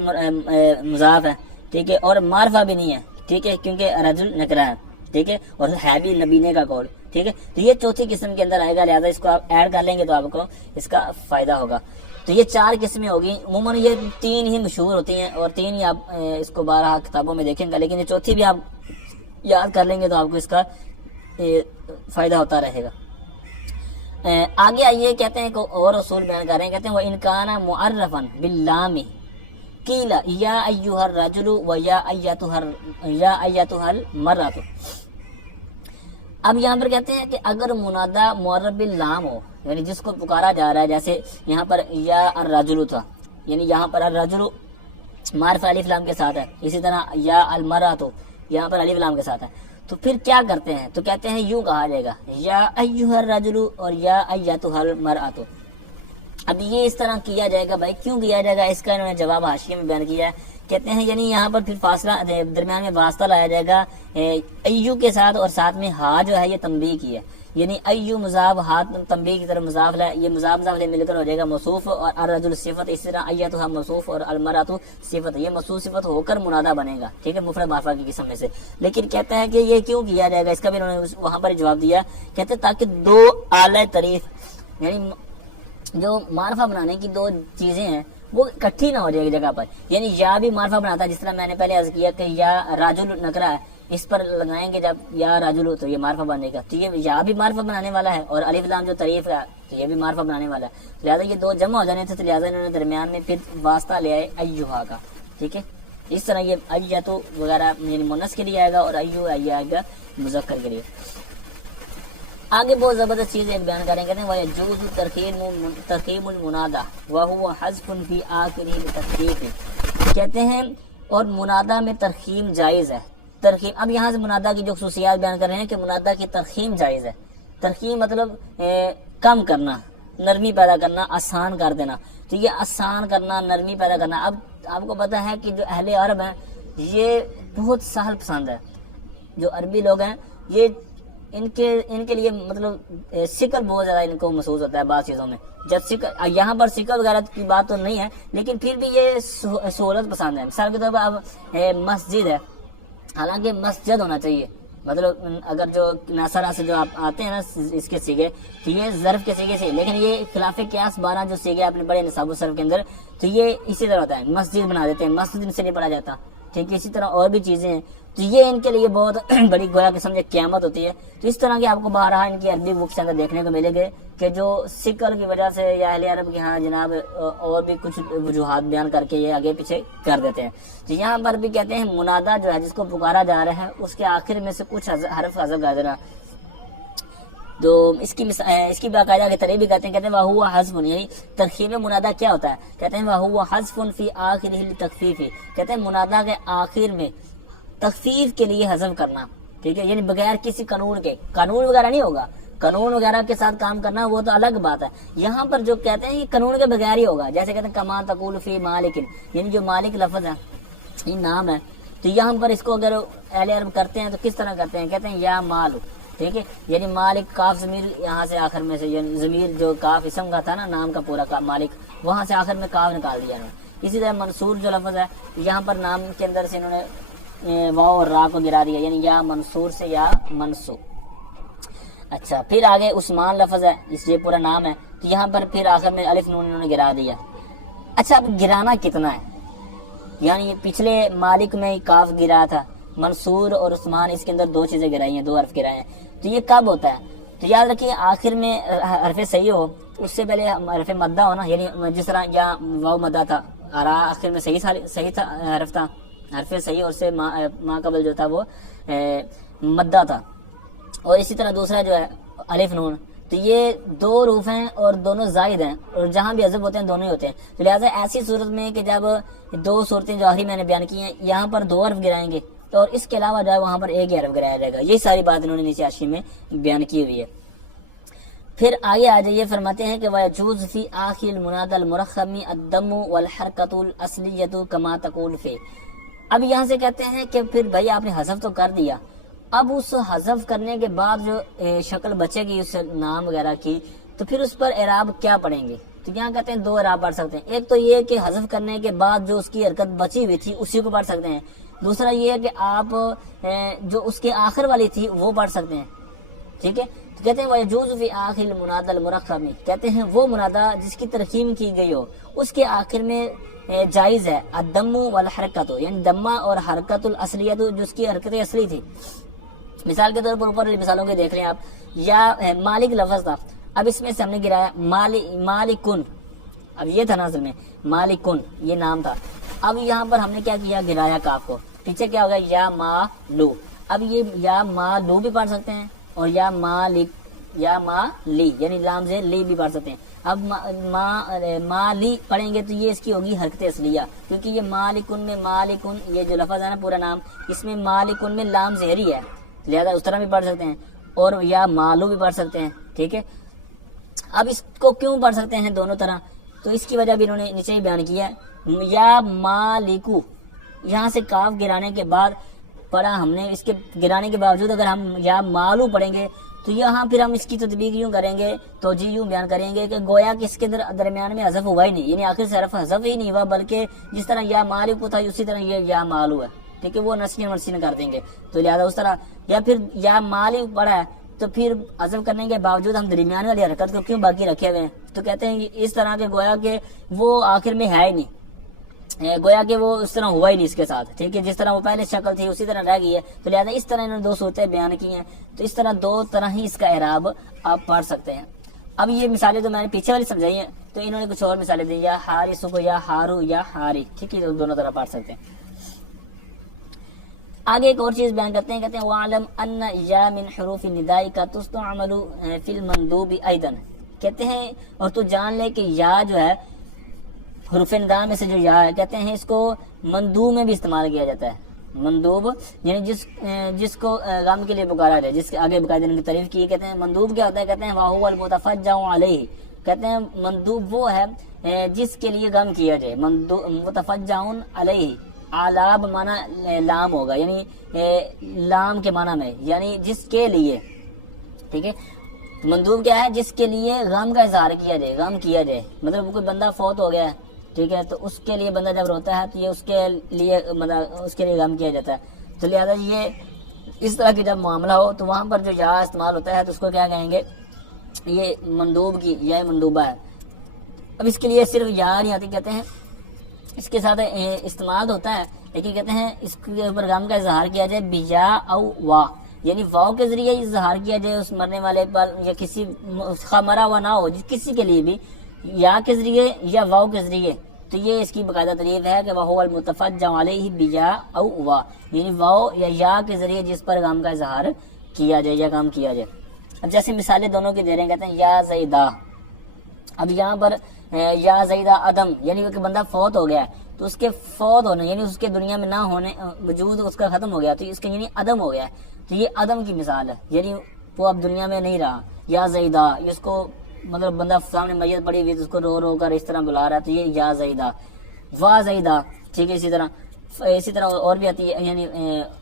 مضاف ہے, ٹھیک ہے, اور معرفہ بھی نہیں ہے, ٹھیک ہے, کیونکہ رجل نکرا ہے, ٹھیک ہے, اور ہے بھی نبینے کا قول, ٹھیک ہے. تو یہ چوتھی قسم کے اندر آئے گا, لہٰذا اس کو آپ ایڈ کر لیں گے تو آپ کو اس کا فائدہ ہوگا. تو یہ 4 قسمیں ہوگی. عموماً یہ 3 ہی مشہور ہوتی ہیں اور 3 ہی آپ اس کو 12 کتابوں میں دیکھیں گے, لیکن یہ چوتھی بھی آپ یاد کر لیں گے تو آپ کو اس کا فائدہ ہوتا رہے گا. آگے آئیے, کہتے ہیں کہ اور اصول بیان کر رہے ہیں, کہتے ہیں وہ انکان معرفن باللام قیل یا ایھا الرجل و یا ایھا المرأۃ. اب یہاں پر کہتے ہیں کہ اگر منادہ معرف باللام ہو, یعنی جس کو پکارا جا رہا ہے, جیسے یہاں پر یا الرجل تھا, یعنی یہاں پر الرجل معرفہ الف لام کے ساتھ ہے, اسی طرح یا المرأۃ یہاں پر الف لام کے ساتھ ہے. تو پھر کیا کرتے ہیں, تو کہتے ہیں یوں کہا جائے گا یا ایھا الرجل اور یا ایھا المرأۃ. اب یہ اس طرح کیا جائے گا. بھائی کیوں کیا جائے گا, اس کا انہوں نے جواب حاشیے میں بیان کیا ہے. کہتے ہیں یعنی یہاں پر پھر فاصلہ درمیان میں واسطہ لایا جائے گا ایو کے ساتھ, اور ساتھ میں ہا جو ہے یہ تنبیہ کی ہے, یعنی ایو مضاف ہاتھ تنبیہ کی طرف مضاف ہے, یہ مضاف مل کر ہو جائے گا موصوف, اور الرجل صفت, اسی طرح ایھا موصوف اور المرأۃ صفت, یہ موصوف صفت ہو کر منادہ بنے گا, ٹھیک ہے, مفرد معرفہ کی قسم میں سے. لیکن کہتے ہیں کہ یہ کیوں کیا جائے گا, اس کا بھی انہوں نے وہاں پر جواب دیا. کہتے ہیں تاکہ 2 اعلی تعریف, یعنی جو معرفہ بنانے کی 2 چیزیں ہیں وہ اکٹھی نہ ہو جائے گی جگہ پر. یعنی یا بھی معرفہ بناتا ہے, جس طرح میں نے پہلے عرض کیا کہ یا راجل نکرا ہے, اس پر لگائیں گے جب یا راجل تو یہ معرفہ بنے گا, تو یہ یا بھی معرفہ بنانے والا ہے, اور الف لام جو تعریف ہے تو یہ بھی معرفہ بنانے والا ہے. لہٰذا یہ 2 جمع ہو جانے تھے, تو لہٰذا انہوں نے درمیان میں پھر واسطہ لے آئے ایھا کا, ٹھیک ہے. اس طرح یہ ایھا وغیرہ یعنی مونث کے لیے آئے گا, اور ایھا آئے گا مذکر کے لیے. آگے بہت زبردست چیز ایک بیان کریں, کہتے ہیں وَيَجُوزُ ترخیم المنادى وَهُوَ حذف فی آخرہ للتخفیف. کہتے ہیں اور منادہ میں ترخیم جائز ہے. ترخیم, اب یہاں سے منادہ کی جو خصوصیات بیان کر رہے ہیں کہ منادہ کی ترخیم جائز ہے. ترخیم مطلب کم کرنا, نرمی پیدا کرنا, آسان کر دینا. تو یہ آسان کرنا, نرمی پیدا کرنا. اب آپ کو پتہ ہے کہ جو اہل عرب ہیں یہ بہت سہل پسند ہے. جو عربی لوگ ہیں یہ ان کے لیے مطلب سکل بہت زیادہ ان کو محسوس ہوتا ہے بعض چیزوں میں. جب سکل, یہاں پر سکل وغیرہ کی بات تو نہیں ہے, لیکن پھر بھی یہ سہولت پسند ہے. مثال کے طور پر اب مسجد ہے, حالانکہ مسجد ہونا چاہیے, مطلب اگر جو ناصرہ سے جو آپ آتے ہیں نا اس کے سیگے, تو یہ ظرف کے سیگے سے, لیکن یہ خلاف قیاس 12 جو سیگے آپ نے پڑھے نصاب الصرف کے اندر, تو یہ اسی طرح ہوتا ہے. مسجد بنا دیتے ہیں, مسجد سے نہیں پڑھا جاتا, ٹھیک ہے. اسی طرح اور بھی چیزیں ہیں, تو یہ ان کے لیے بہت بڑی گویا کہ سمجھے قیامت ہوتی ہے. تو اس طرح کی آپ کو بارہا ان کی عربی بکس کے اندر دیکھنے کو ملے گے کہ جو سکر کی وجہ سے یا اہل عرب کے ہاں جناب اور بھی کچھ وجوہات بیان کر کے یہ آگے پیچھے کر دیتے ہیں. تو یہاں پر بھی کہتے ہیں منادہ جو ہے جس کو پکارا جا رہا ہے اس کے آخر میں سے کچھ حرف حذف کر دینا. تو اس کی باقاعدہ کے طریقے بھی کہتے ہیں وَهُوَ حَذْفٌ, یعنی ترخیم منادہ کیا ہوتا ہے, کہتے ہیں وَهُوَ حَذْفٌ فِي آخِرِهِ لِتَخْفِيفِ, کہتے ہیں منادہ کے آخر میں تخفیف کے لیے حذف کرنا, ٹھیک ہے, یعنی بغیر کسی قانون کے, قانون وغیرہ نہیں ہوگا, قانون وغیرہ کے ساتھ کام کرنا وہ تو الگ بات ہے. یہاں پر جو کہتے ہیں یہ قانون کے بغیر ہی ہوگا. جیسے کہتے ہیں کما تقول فی مالک، یعنی جو مالک لفظ ہے یہ نام ہے، تو یہاں پر اس کو اگر اہل عرب کرتے ہیں تو کس طرح کرتے ہیں؟ کہتے ہیں یا مالو، ٹھیک ہے، یعنی مالک کاف ضمیر یہاں سے آخر میں سے، یعنی ضمیر جو کاف اسم کا تھا نا نام کا پورا مالک، وہاں سے آخر میں کاف نکال دیا انہوں نے. اسی طرح منصور جو لفظ ہے یہاں پر نام کے اندر سے انہوں نے واو اور را کو گرا دیا، یعنی یا منصور سے یا منصور. اچھا پھر آگے عثمان لفظ ہے، اس یہ پورا نام ہے، تو یہاں پر پھر آخر میں الف نون انہوں نے گرا دیا. اچھا اب گرانا کتنا ہے؟ یعنی پچھلے مالک میں کاف گرا تھا، منصور اور عثمان اس کے اندر دو چیزیں گرائی ہیں، دو حرف گرائے ہیں. تو یہ کب ہوتا ہے؟ تو یاد رکھیے آخر میں حرف صحیح ہو، اس سے پہلے حرف مدہ ہو نا، یعنی جس طرح یا واو مدہ تھا، را آخر میں صحیح تھا حرف تھا، حرف صحیح، اور سے ما قبل جو تھا وہ مدہ تھا. اور اسی طرح دوسرا جو ہے الف نون، تو یہ دو حروف ہیں اور دونوں زائد ہیں، اور جہاں بھی حذف ہوتے ہیں دونوں ہی ہوتے ہیں. تو لہٰذا ایسی صورت میں کہ جب دو صورتیں جو آخری میں نے بیان کی ہیں یہاں پر دو حرف گرائیں گے، تو اور اس کے علاوہ جو ہے وہاں پر ایک ہی حرف گرایا جائے گا. یہی ساری بات انہوں نے نیچے حاشیے میں بیان کی ہوئی ہے. پھر آگے آ جائیے، فرماتے ہیں کہ وَيَجُوزُ فِي آخِرِ الْمُنَادَى الْمُرَخَّمِ الدَّمُّ وَالْحَرْكَةُ الْأَصْلِيَّةُ كَمَا تَقُولُ فِي. اب یہاں سے کہتے ہیں کہ پھر بھائی آپ نے حذف تو کر دیا، اب اس حذف کرنے کے بعد جو شکل بچے گی اس نام وغیرہ کی، تو پھر اس پر اعراب کیا پڑھیں گے؟ تو یہاں کہتے ہیں دو اعراب پڑھ سکتے ہیں. ایک تو یہ کہ حذف کرنے کے بعد جو اس کی حرکت بچی ہوئی تھی اسی کو پڑھ سکتے ہیں. دوسرا یہ ہے کہ آپ جو اس کے آخر والی تھی وہ پڑھ سکتے ہیں. ٹھیک ہے، تو کہتے ہیں وَيَجُوزُ فِي آخِرِ الْمُنَادَى الْمُرَخَّمِ، کہتے ہیں وہ منادہ جس کی ترخیم کی گئی ہو اس کے آخر میں جائز ہے الدم والحرکت، یعنی دمہ اور حرکت الاصلیت، جو اس کی حرکت اصلی تھی. مثال کے طور پر اوپر مثالوں کے دیکھ لیں آپ، یا مالک لفظ تھا، اب اس میں سے ہم نے گرایا مالکن، اب یہ تھا نا اصل میں مالکن یہ نام تھا، اب یہاں پر ہم نے کیا کیا؟ گرایا کاف کو، پیچھے کیا ہوگا؟ یا مالو. اب یہ یا مالو بھی پڑھ سکتے ہیں اور یا مالک یا مالی، یعنی لام سے لی بھی پڑھ سکتے ہیں. اب مالی پڑھیں گے تو یہ اس کی ہوگی حرکت اصلیہ، کیونکہ یہ مالکن میں مالکن یہ جو لفظ ہے نا پورا نام، اس میں مالکن میں لام زہری ہے، لہذا اس طرح بھی پڑھ سکتے ہیں، اور یا مالو بھی پڑھ سکتے ہیں. ٹھیک ہے، اب اس کو کیوں پڑھ سکتے ہیں دونوں طرح؟ تو اس کی وجہ بھی انہوں نے نیچے ہی بیان کیا ہے. یا مالکو، یہاں سے کاف گرانے کے بعد پڑھا ہم نے، اس کے گرانے کے باوجود اگر ہم یا مالو پڑھیں گے تو یہاں پھر ہم اس کی تطبیق یوں کریں گے، توجیہ یوں بیان کریں گے کہ گویا کہ اس کے درمیان میں حذف ہوا ہی نہیں، یعنی آخر سے حرف حذف ہی نہیں ہوا، بلکہ جس طرح یا مالکو تھا اسی طرح یہ یا مالو ہے. ٹھیک ہے، وہ نسین ورسین کر دیں گے، تو لہٰذا اس طرح. یا پھر یا مالک پڑھا ہے تو پھر حذف کرنے کے باوجود ہم درمیان والی حرکت کو کیوں باقی رکھے ہوئے ہیں؟ تو کہتے ہیں اس طرح کے گویا کہ وہ آخر میں ہے ہی نہیں، گویا کہ وہ اس طرح ہوا ہی نہیں اس کے ساتھ. ٹھیک ہے، جس طرح وہ پہلے شکل تھی اسی طرح رہ گئی ہے، تو لہٰذا اس طرح انہوں نے دو صورتیں بیان کی ہیں. تو اس طرح دو طرح ہی اس کا اعراب آپ پڑھ سکتے ہیں. اب یہ مثالیں تو میں نے پیچھے والی سمجھائی ہیں، تو انہوں نے کچھ اور مثالیں دی، یا حارث کو یا ہارو یا ہاری. ٹھیک ہے، دونوں طرح پڑھ سکتے ہیں. آگے ایک اور چیز بیان کرتے ہیں، کہتے ہیں وَعْلَمْ أَنَّ يَا مِنْ حُرُوفِ النِّدَاءِ تُسْتَعْمَلُ فِي الْمَنْدُوبِ أَيْضًا. کہتے ہیں اور تو جان لے کہ یا جو ہے حروف ندا میں سے جو یا ہے، کہتے ہیں اس کو مندوب میں بھی استعمال کیا جاتا ہے. مندوب یعنی جس کو غم کے لیے پکارا جائے، جس کے آگے باقاعدہ کی تعریف کی. کہتے ہیں مندوب کیا ہوتا ہے؟ کہتے ہیں وَهُوَ الْمُتَفَجَّعُ عَلَيْهِ، کہتے ہیں مندوب وہ ہے جس کے لیے غم کیا جائے. متفجع علیہ، آلاب معنی لام ہوگا، یعنی لام کے معنی میں، یعنی جس کے لیے. ٹھیک ہے، مندوب کیا ہے؟ جس کے لیے غم کا اظہار کیا جائے، غم کیا جائے. مطلب کوئی بندہ فوت ہو گیا ہے، ٹھیک ہے، تو اس کے لیے بندہ جب روتا ہے تو یہ اس کے لیے مطلب اس کے لیے غم کیا جاتا ہے. تو لہٰذا یہ اس طرح کی جب معاملہ ہو تو وہاں پر جو یا استعمال ہوتا ہے تو اس کو کیا کہیں گے؟ یہ مندوب کی یا مندوبہ ہے. اب اس کے لیے صرف یا نہیں آتی، کہتے ہیں اس کے ساتھ استعمال ہوتا ہے، لیکن کہتے ہیں اس کے اوپر غم کا اظہار کیا جائے بیا او وا، یعنی واؤ کے ذریعے اظہار کیا جائے اس مرنے والے پر، یا کسی مرا ہوا نہ ہو کسی کے لیے بھی، یا کے ذریعے یا واؤ کے ذریعے. تو یہ اس کی باقاعدہ تعریف ہے کہ وَهُوَ الْمُتَفَجَّعُ عَلَيْهِ بِيَا أَوْ وَا، یعنی واؤ یا کے ذریعے جس پر غم کا اظہار کیا جائے یا غم کیا جائے. اب جیسے مثالیں دونوں کی دے رہے ہیں، کہتے ہیں یا زیدہ. اب یہاں پر یا زیدہ عدم، یعنی کہ بندہ فوت ہو گیا ہے تو اس کے فوت ہونے یعنی اس کے دنیا میں نہ ہونے، وجود اس کا ختم ہو گیا، تو اس کے یعنی عدم ہو گیا ہے. تو یہ عدم کی مثال ہے، یعنی وہ اب دنیا میں نہیں رہا. یا زیدہ، اس کو مطلب بندہ سامنے میت پڑی ہوئی اس کو رو رو کر اس طرح بلا رہا ہے، تو یہ یا زیدہ. وا زیدہ، ٹھیک ہے. اسی طرح اور بھی آتی ہے، یعنی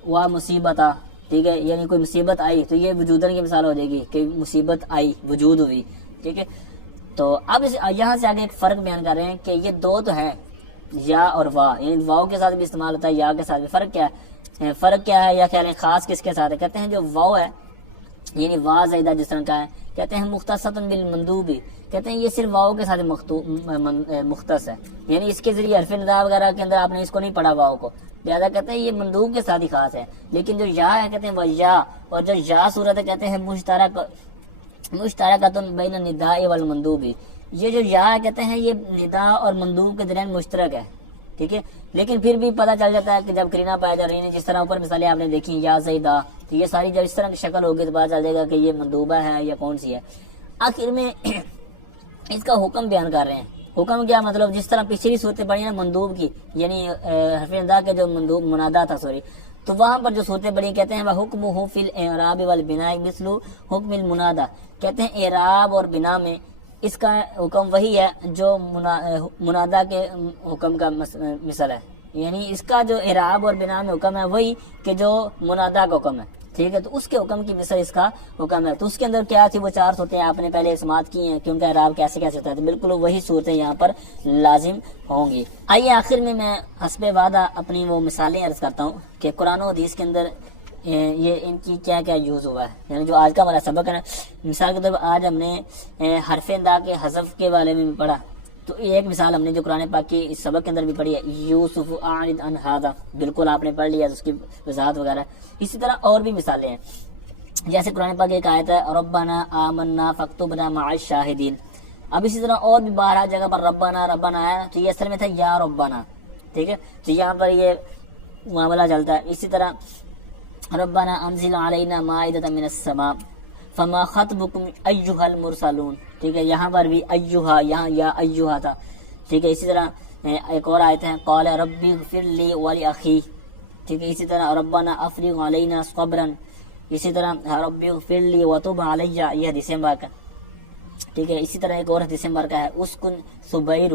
وا مصیبت، ٹھیک ہے، یعنی کوئی مصیبت آئی تو یہ وجودن کی مثال ہو جائے گی کہ مصیبت آئی، وجود ہوئی، ٹھیک ہے. تو اب یہاں سے آگے ایک فرق بیان کر رہے ہیں کہ یہ دو تو ہے یا اور وا، یعنی واؤ کے ساتھ بھی استعمال ہوتا ہے، یا کے ساتھ بھی. فرق کیا ہے یا خیال ہے خاص کس کے ساتھ ہے؟ کہتے ہیں جو واؤ ہے یعنی وا زیدہ جس طرح کا ہے، کہتے ہیں مختصۃ بالمندوبی، کہتے ہیں یہ صرف واؤ کے ساتھ مختص ہے، یعنی اس کے ذریعے حرف ندا وغیرہ کے اندر آپ نے اس کو نہیں پڑھا واؤ کو، لہٰذا کہتے ہیں یہ مندوب کے ساتھ ہی خاص ہے. لیکن جو یا ہے کہتے ہیں وہ یا، اور جو یا صورت ہے کہتے ہیں مشترکۃ بین النداء والمندوبی. یہ جو یا ہے کہتے ہیں یہ ندا اور مندوب کے درمیان مشترک ہے، ٹھیک ہے. لیکن پھر بھی پتہ چل جاتا ہے کہ جب قرینہ پایا جا رہی ہے، جس طرح اوپر مثالیں آپ نے دیکھی یا زیدہ، تو یہ ساری جب اس طرح کی شکل ہوگی تو پتہ چل جائے گا کہ یہ مندوبہ ہے یا کون سی ہے. آخر میں اس کا حکم بیان کر رہے ہیں. حکم کیا مطلب؟ جس طرح پچھلی صورتیں پڑھی نا مندوب کی، یعنی حرف ندا کے جو مندوب منادا تھا تو وہاں پر جو صورتیں پڑھی کہتے ہیں وَحُكْمُهُ فِي الْإِعْرَابِ وَالْبِنَاءِ مِثْلُ حُكْمِ الْمُنَادَى، کہتے ہیں اعراب اور بنا میں اس کا حکم وہی ہے جو منادا کے حکم کا مثل ہے، یعنی اس کا جو اعراب اور بنا میں حکم ہے وہی کہ جو منادا کا حکم ہے، ٹھیک ہے. تو اس کے حکم کی مثل اس کا حکم ہے. تو اس کے اندر کیا تھی؟ وہ 4 صورتیں آپ نے پہلے سماعت کی ہیں کہ ان کا اعراب کیسے ہوتا ہے، تو بالکل وہی صورتیں یہاں پر لازم ہوں گی. آئیے آخر میں حسب وعدہ اپنی وہ مثالیں عرض کرتا ہوں کہ قرآن و حدیث کے اندر یہ ان کی کیا کیا یوز ہوا ہے. یعنی جو آج کا ہمارا سبق ہے نا، مثال کے طور پر آج ہم نے حرف ندا کے حذف کے بارے میں بھی پڑھا، تو ایک مثال ہم نے جو قرآن پاک کی اس سبق کے اندر بھی پڑھی ہے، یوسف اعرض عن ھذا، بالکل آپ نے پڑھ لیا اس کی وضاحت وغیرہ. اسی طرح اور بھی مثالیں ہیں، جیسے قرآن پاک ایک آیت ہے ربنا آمنا فاکتبنا مع الشاہدین. اب اسی طرح اور بھی 12 جگہ پر ربنا ہے، تو یہ اصل میں تھا یا ربنا، ٹھیک ہے. تو یہاں پر یہ معاملہ چلتا ہے. اسی طرح ربنا انزل علینا مائدۃ من السماء فما خطبکم ایھا المرسلون، ٹھیک ہے. یہاں پر بھی ایھا، یہاں یا ایھا تھا، ٹھیک ہے. اسی طرح ایک اور آیت ہے قال ربی اغفر لی ولاخی، ٹھیک ہے. اسی طرح ربنا افرغ علینا صبرا، اسی طرح ربی اغفر لی وتب علی، یہ حدیث مبارکہ، ٹھیک ہے. اسی طرح ایک اور حدیث مبارکہ ہے اسکن صبیر،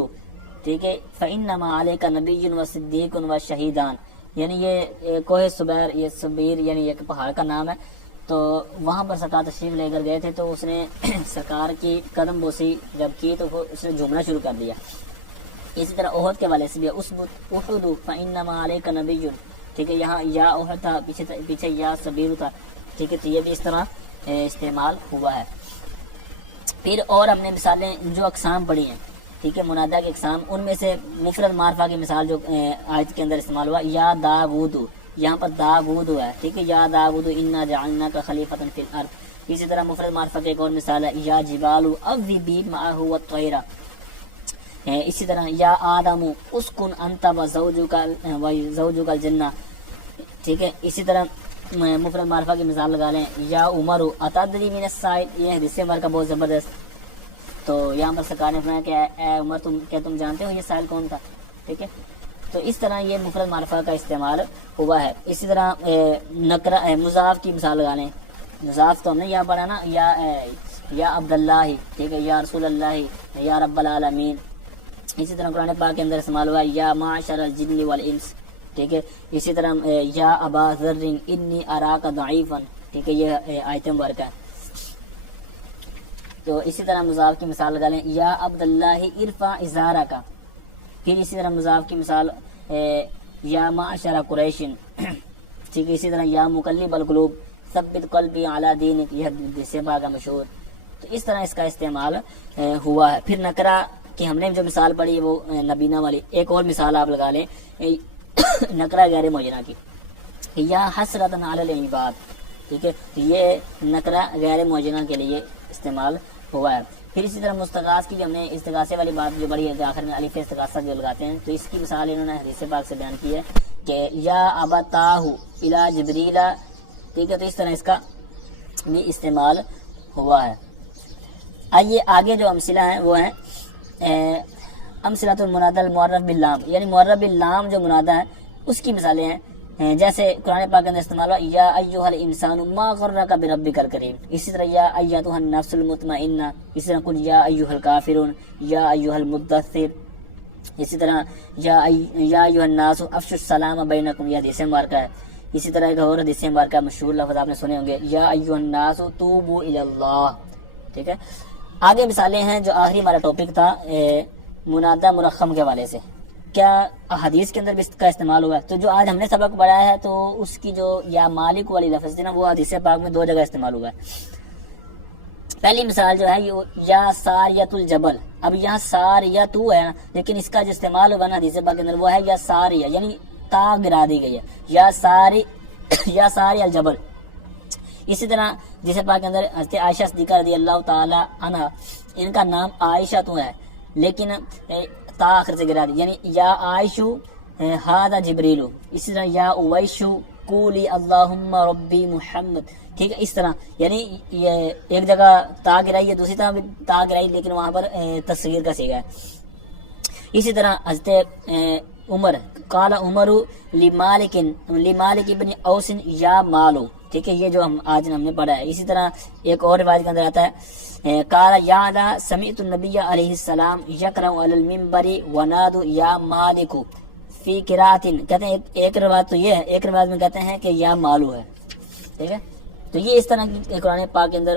ٹھیک ہے. فانما علیک نبی و صدیق و شہیدان، یعنی یہ کوہ صبیر، یہ صبیر یعنی ایک پہاڑ کا نام ہے. تو وہاں پر سرکار تشریف لے کر گئے تھے، تو اس نے سرکار کی قدم بوسی جب کی تو اس نے جھومنا شروع کر دیا. اسی طرح احد کے والے سے بھی اسبت احد فانما علیک نبی، ٹھیک ہے. یہاں یا احد تھا، پیچھے یا صبیر تھا، ٹھیک ہے. تو یہ بھی اس طرح استعمال ہوا ہے. پھر اور ہم نے مثالیں جو اقسام پڑھی ہیں، ٹھیک ہے، منادا کے اقسام، ان میں سے مفرد معرفہ کی مثال جو آیت کے اندر استعمال ہوا یا داود، یہاں پر داود ہے، ٹھیک ہے. یا داود انا جعلناک خلیفۃ فی الارض. اسی طرح مفرد معرفہ کی ایک اور مثال ہے یا جبال اوبی معہ والطیر. اسی طرح یا آدم اسکن انت وزوجک الجنہ، ٹھیک ہے. اسی طرح مفرد معرفہ کی مثال لگا لیں یا عمر اتدری من السائل، یہ حدیث عمر کا بہت زبردست. تو یہاں پر سرکار نے فرمایا کہ اے عمر تم جانتے ہو یہ سائل کون تھا، ٹھیک ہے. تو اس طرح یہ مفرد معرفہ کا استعمال ہوا ہے. اسی طرح نکرہ مضاف کی مثال لگا لیں. مضاف تو ہم نے یہاں پڑھا نا، یا عبداللہ، ٹھیک ہے، یا رسول اللہ، یا رب العالمین. اسی طرح قرآن پاک کے اندر استعمال ہوا یا معشر الجن والانس، ٹھیک ہے. اسی طرح یا ابا ذر انی اراک ضعیفا، ٹھیک ہے، یہ آیت مبارکہ ہے. تو اسی طرح مضاف کی مثال لگا لیں یا عبداللہ ارفع ازارک. پھر اسی طرح مضاف کی مثال یا معشر قریش، ٹھیک ہے. اسی طرح یا مقلب القلوب ثبت قلبی علی دینک، یہ حدیث پاک کا مشہور. تو اس طرح اس کا استعمال ہوا ہے. پھر نکرہ کی ہم نے جو مثال پڑھی وہ نبینہ والی. ایک اور مثال آپ لگا لیں نکرہ غیر معینہ کی یا حسرۃ علی العباد، ٹھیک ہے. تو یہ نکرہ غیر معینہ کے لیے استعمال ہوا ہے. پھر اسی طرح مستغاث کی جو ہم نے استغاثے والی بات جو بڑی ہے آخر میں الف استغاثہ جو لگاتے ہیں، تو اس کی مثال انہوں نے حدیث پاک سے بیان کی ہے کہ یا ابتاہ الی جبریل، ٹھیک ہے. تو اس طرح اس کا بھی استعمال ہوا ہے. آئیے آگے جو امثلہ ہیں وہ ہیں امثلۃ المنادى المعرف باللام، یعنی معرف باللام جو منادہ ہے اس کی مثالیں ہیں جیسے قرآن پاک کے اندر استعمال ہوا یا ایھا الانسان ما غرک بربک الکریم، اسی طرح یا ایھا النفس المطمئنہ، اسی طرح قل یا ایھا الکافرون، یا ایھا المدثر، اسی طرح یا ایھا الناس افشوا السلام بینکم، یہ حدیث مبارکہ ہے۔ اسی طرح ایک اور حدیث مبارکہ مشہور لفظ آپ نے سنے ہوں گے یا ایھا الناس توبوا الی اللہ، ٹھیک ہے۔ آگے مثالیں ہیں جو آخری ہمارا ٹاپک تھا منادہ مرخم کے حوالے سے، کیا حدیث کے اندر بھی اس کا استعمال ہوا ہے؟ تو جو آج ہم نے سبق پڑھا ہے تو اس کی جو یا مالک والی لفظ تھی نا، وہ حدیث پاک میں 2 جگہ استعمال ہوا ہے۔ پہلی مثال جو ہے یا ساریت الجبل، اب یہاں ساریت ہے لیکن اس کا جو استعمال ہوا نا حدیث پاک کے اندر وہ ہے یا ساریہ، یعنی تا گرا دی گئی ہے، یا ساری الجبل۔ اسی طرح جسے پاک کے اندر حضرت عائشہ صدیقہ رضی اللہ تعالی عنہ، ان کا نام عائشہ تو ہے لیکن تا آخر سے گرا دی، یعنی یا عائشو ھذا جبریل، اسی طرح یا اویشو قولی اللہم ربی محمد، ٹھیک ہے۔ اس طرح یعنی یہ ایک جگہ تا گرائی ہے، دوسری طرح بھی تا گرائی لیکن وہاں پر تصغیر کا صیغہ ہے۔ اسی طرح حضرت عمر قال عمر لمالک ابن اوس یا مالو، ٹھیک ہے، یہ جو ہم نے پڑھا ہے۔ اسی طرح ایک اور روایت کے اندر آتا ہے قال یعلا سمعت النبی علیہ السلام یقرأ علی المنبر ونادوا یا مالک فی قراءۃ، کہتے ہیں ایک روایت تو یہ ہے، ایک روایت میں کہتے ہیں کہ یا مالو ہے، ٹھیک ہے۔ تو یہ اس طرح کی قرآن پاک کے اندر